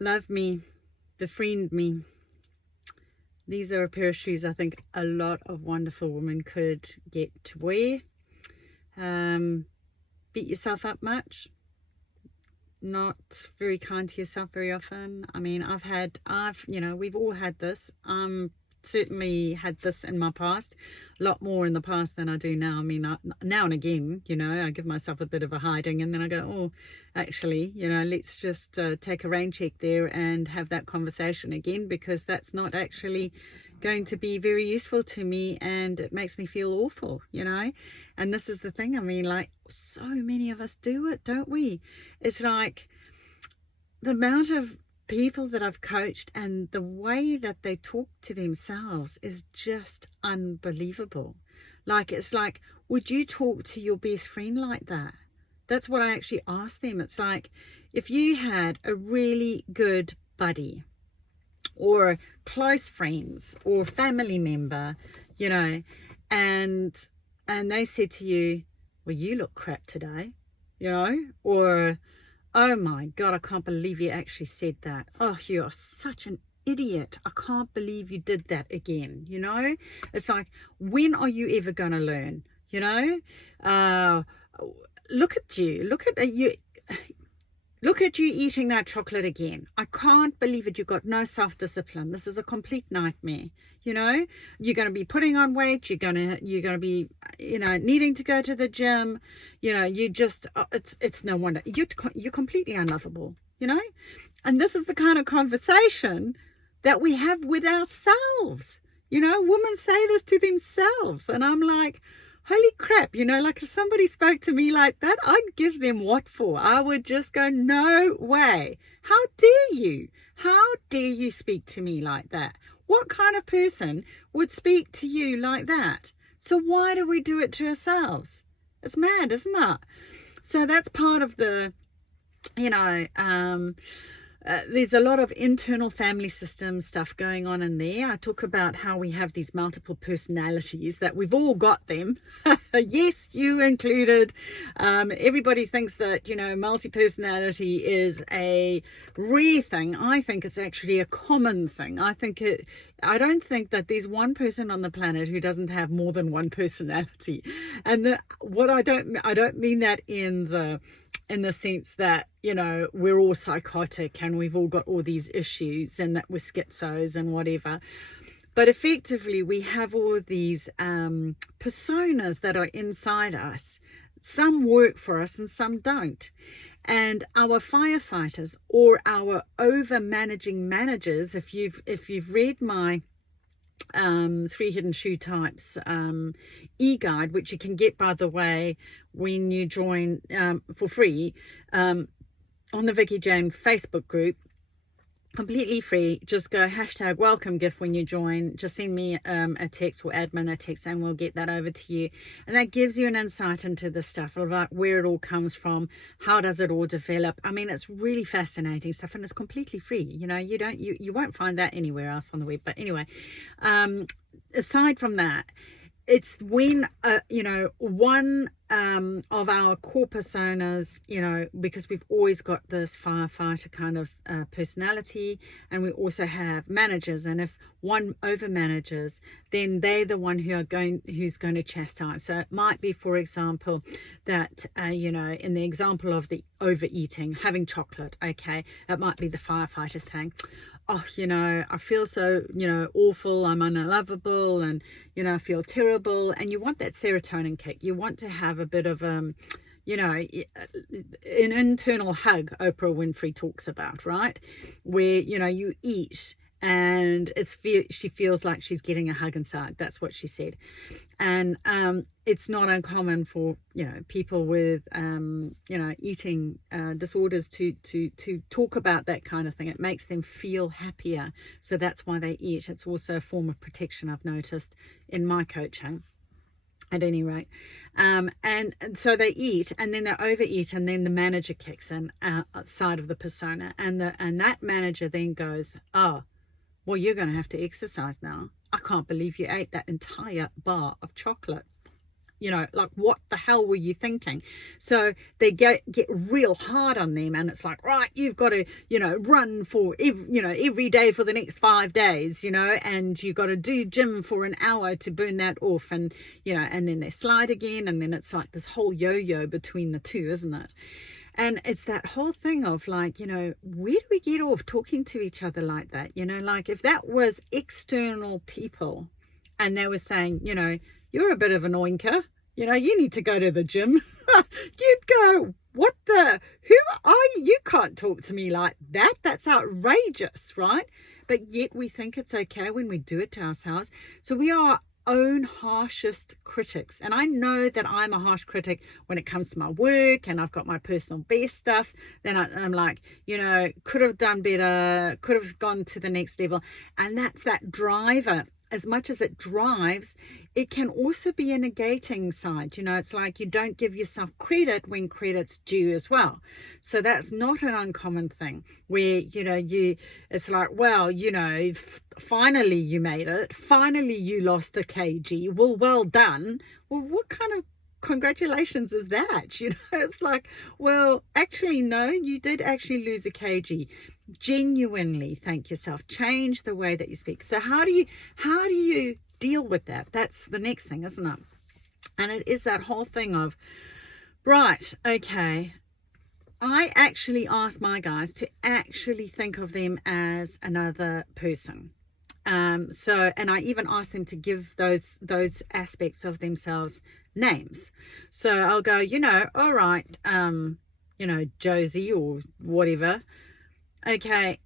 love me, befriend me. These are a pair of shoes I think a lot of wonderful women could get to wear. Beat yourself up much? Not very kind to yourself very often. I mean, we've all had this. Certainly had this in my past, a lot more in the past than I do now. I mean, now and again, I give myself a bit of a hiding, and then I go, oh, actually, let's just take a rain check there and have that conversation again, because that's not actually going to be very useful to me, and it makes me feel awful, and this is the thing. I mean, like, so many of us do it, don't we? It's like the amount of people that I've coached and the way that they talk to themselves is just unbelievable. Like, it's like, would you talk to your best friend like that? That's what I actually asked them. It's like, if you had a really good buddy or close friends or family member, and they said to you, well, you look crap today, or, oh my God, I can't believe you actually said that. Oh, you are such an idiot. I can't believe you did that again. It's like, when are you ever going to learn? Look at you. Look at you eating that chocolate again. I can't believe it. You've got no self-discipline. This is a complete nightmare. You're going to be putting on weight. You're going to be, needing to go to the gym. You just, it's no wonder. You're completely unlovable, And this is the kind of conversation that we have with ourselves. Women say this to themselves. And I'm like, holy crap, like, if somebody spoke to me like that, I'd give them what for? I would just go, no way. How dare you? How dare you speak to me like that? What kind of person would speak to you like that? So why do we do it to ourselves? It's mad, isn't it? So that's part of the, there's a lot of internal family system stuff going on in there. I talk about how we have these multiple personalities, that we've all got them. Yes, you included. Everybody thinks that, multi-personality is a rare thing. I think it's actually a common thing. I don't think that there's one person on the planet who doesn't have more than one personality. And I don't mean that in the sense that, we're all psychotic and we've all got all these issues and that we're schizos and whatever. But effectively, we have all these personas that are inside us. Some work for us and some don't. And our firefighters, or our over-managing managers, if you've read my 3 hidden shoe types e-guide, which you can get, by the way, when you join for free on the VICKI JANE Facebook group, completely free. Just go #welcome gift when you join. Just send me a text, or admin a text, and we'll get that over to you. And that gives you an insight into the stuff, about where it all comes from, how does it all develop. I mean, it's really fascinating stuff, and it's completely free. You won't find that anywhere else on the web. But anyway, aside from that, it's when one of our core personas, because we've always got this firefighter kind of personality, and we also have managers, and if one over manages, then they're the one who's going to chastise. So it might be, for example, that in the example of the overeating, having chocolate, okay, it might be the firefighter saying, oh, I feel so, awful, I'm unlovable, and, I feel terrible. And you want that serotonin kick. You want to have a bit of, an internal hug, Oprah Winfrey talks about, right? Where, you eat and she feels like she's getting a hug inside. That's what she said. And it's not uncommon for people with eating disorders to talk about that kind of thing. It makes them feel happier, so that's why they eat. It's also a form of protection, I've noticed in my coaching. At any rate, and so they eat, and then they overeat, and then the manager kicks in outside of the persona, and that manager then goes, oh, well, you're going to have to exercise now. I can't believe you ate that entire bar of chocolate. like, what the hell were you thinking? So they get real hard on them, and it's like, right, you've got to, run for every day for the next 5 days, and you've got to do gym for an hour to burn that off, and and then they slide again, and then it's like this whole yo-yo between the two, isn't it? And it's that whole thing of like, where do we get off talking to each other like that? Like if that was external people and they were saying, you're a bit of an oinker, you need to go to the gym. You'd go, who are you? You can't talk to me like that. That's outrageous, right? But yet we think it's okay when we do it to ourselves. So we are own harshest critics. And I know that I'm a harsh critic when it comes to my work, and I've got my personal best stuff. Then I'm like, could have done better, could have gone to the next level. And that's that driver. As much as it drives, it can also be a negating side. It's like you don't give yourself credit when credit's due as well. So that's not an uncommon thing where, it's like, well, finally you made it. Finally you lost a kg. Well done. Well, what kind of congratulations is that? It's like, well, actually, no, you did actually lose a kg. Genuinely thank yourself. Change the way that you speak. So how do you deal with that? That's the next thing, isn't it? And it is that whole thing of, right, okay, I actually ask my guys to actually think of them as another person. And I even ask them to give those aspects of themselves names. So I'll go, all right, Josie or whatever. Okay,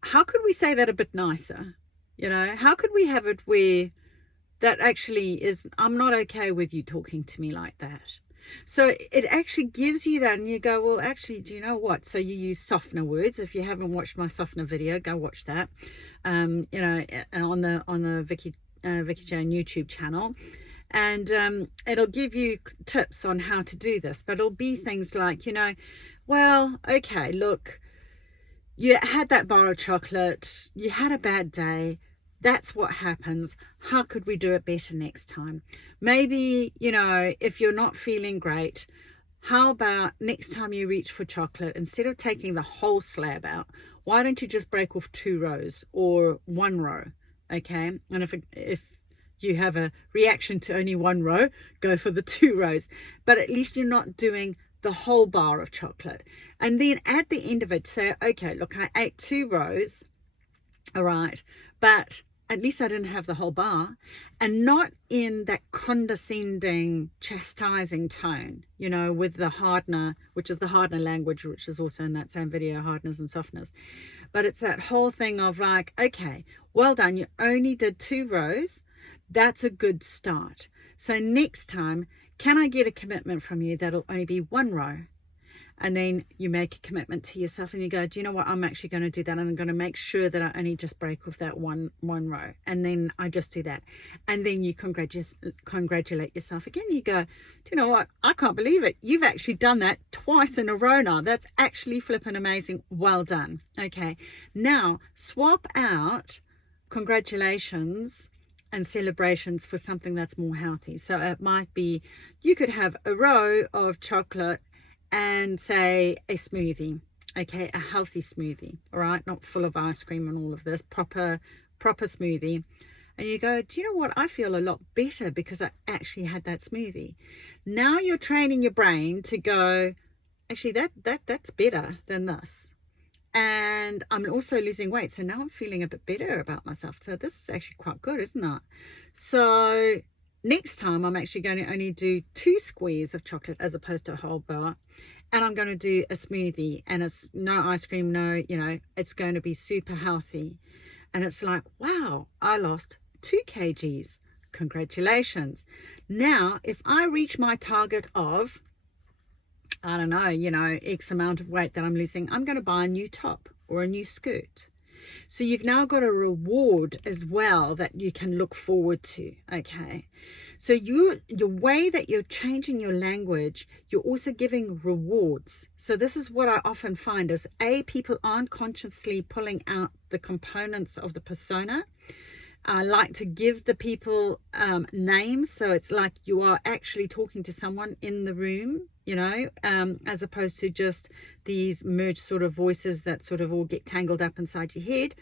how could we say that a bit nicer? How could we have it where that actually is, I'm not okay with you talking to me like that. So it actually gives you that, and you go, well, actually, do you know what? So you use softener words. If you haven't watched my softener video, go watch that. And on the Vicky Jane YouTube channel. And it'll give you tips on how to do this, but it'll be things like, well, okay, look, you had that bar of chocolate, you had a bad day, that's what happens. How could we do it better next time? Maybe, if you're not feeling great, how about next time you reach for chocolate, instead of taking the whole slab out, why don't you just break off 2 rows or 1 row? Okay, and if you have a reaction to only 1 row, go for the 2 rows, but at least you're not doing the whole bar of chocolate. And then at the end of it, say, okay, look, I ate 2 rows, all right, but at least I didn't have the whole bar. And not in that condescending, chastising tone, with the hardener, which is the hardener language, which is also in that same video, hardness and softness. But it's that whole thing of like, okay, well done, you only did 2 rows. That's a good start. So next time, can I get a commitment from you that'll only be 1 row? And then you make a commitment to yourself and you go, do you know what? I'm actually going to do that. And I'm going to make sure that I only just break off that one row. And then I just do that. And then you congratulate yourself again. You go, do you know what? I can't believe it. You've actually done that twice in a row now. That's actually flipping amazing. Well done. Okay. Now swap out congratulations and celebrations for something that's more healthy. So it might be, you could have a row of chocolate and say a smoothie, okay, a healthy smoothie, all right, not full of ice cream and all of this, proper smoothie. And you go, do you know what? I feel a lot better because I actually had that smoothie. Now you're training your brain to go, actually that's better than this. And I'm also losing weight. So now I'm feeling a bit better about myself. So this is actually quite good, isn't it? So next time I'm actually going to only do 2 squares of chocolate as opposed to a whole bar. And I'm going to do a smoothie, and it's no ice cream, no, it's going to be super healthy. And it's like, wow, I lost 2 kgs. Congratulations. Now, if I reach my target of, I don't know, X amount of weight that I'm losing, I'm going to buy a new top or a new skirt. So you've now got a reward as well that you can look forward to, okay? So your way that you're changing your language, you're also giving rewards. So this is what I often find is, people aren't consciously pulling out the components of the persona. I like to give the people names, so it's like you are actually talking to someone in the room, you know, as opposed to just these merged sort of voices that sort of all get tangled up inside your head.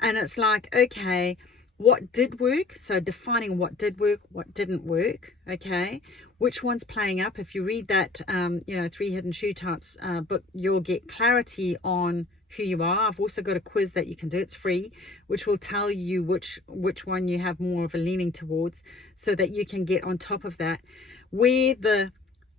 And it's like, okay, what did work? So defining what did work, what didn't work, okay? Which one's playing up? If you read that, you know, 3 Hidden Shoe Types book, you'll get clarity on who you are. I've also got a quiz that you can do. It's free, which will tell you which one you have more of a leaning towards, so that you can get on top of that. Where the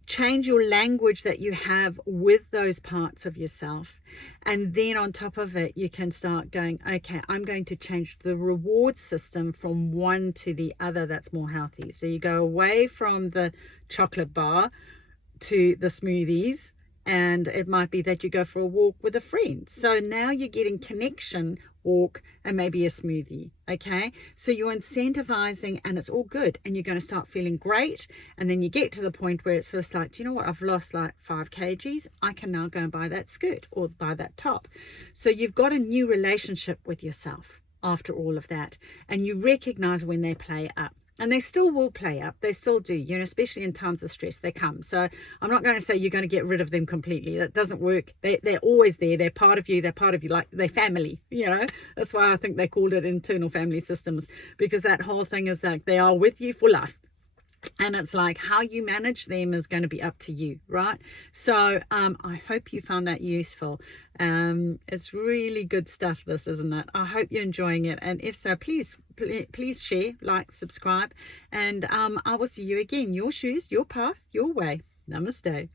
change your language that you have with those parts of yourself, and then on top of it you can start going, okay, I'm going to change the reward system from one to the other that's more healthy. So you go away from the chocolate bar to the smoothies, and it might be that you go for a walk with a friend. So now you're getting connection, walk, and maybe a smoothie. Okay, so you're incentivizing, and it's all good, and you're going to start feeling great. And then you get to the point where it's just like, do you know what, I've lost like 5 kgs. I can now go and buy that skirt or buy that top. So you've got a new relationship with yourself after all of that, and you recognize when they play up. And they still will play up. They still do, you know, especially in times of stress, they come. So I'm not going to say you're going to get rid of them completely. That doesn't work. They're always there. They're part of you. They're part of you, like they're family, you know. That's why I think they called it internal family systems, because that whole thing is like they are with you for life. And it's like how you manage them is going to be up to you, right? So I hope you found that useful. It's really good stuff, this, isn't it? I hope you're enjoying it. And if so, please share, like, subscribe. And I will see you again. Your shoes, your path, your way. Namaste.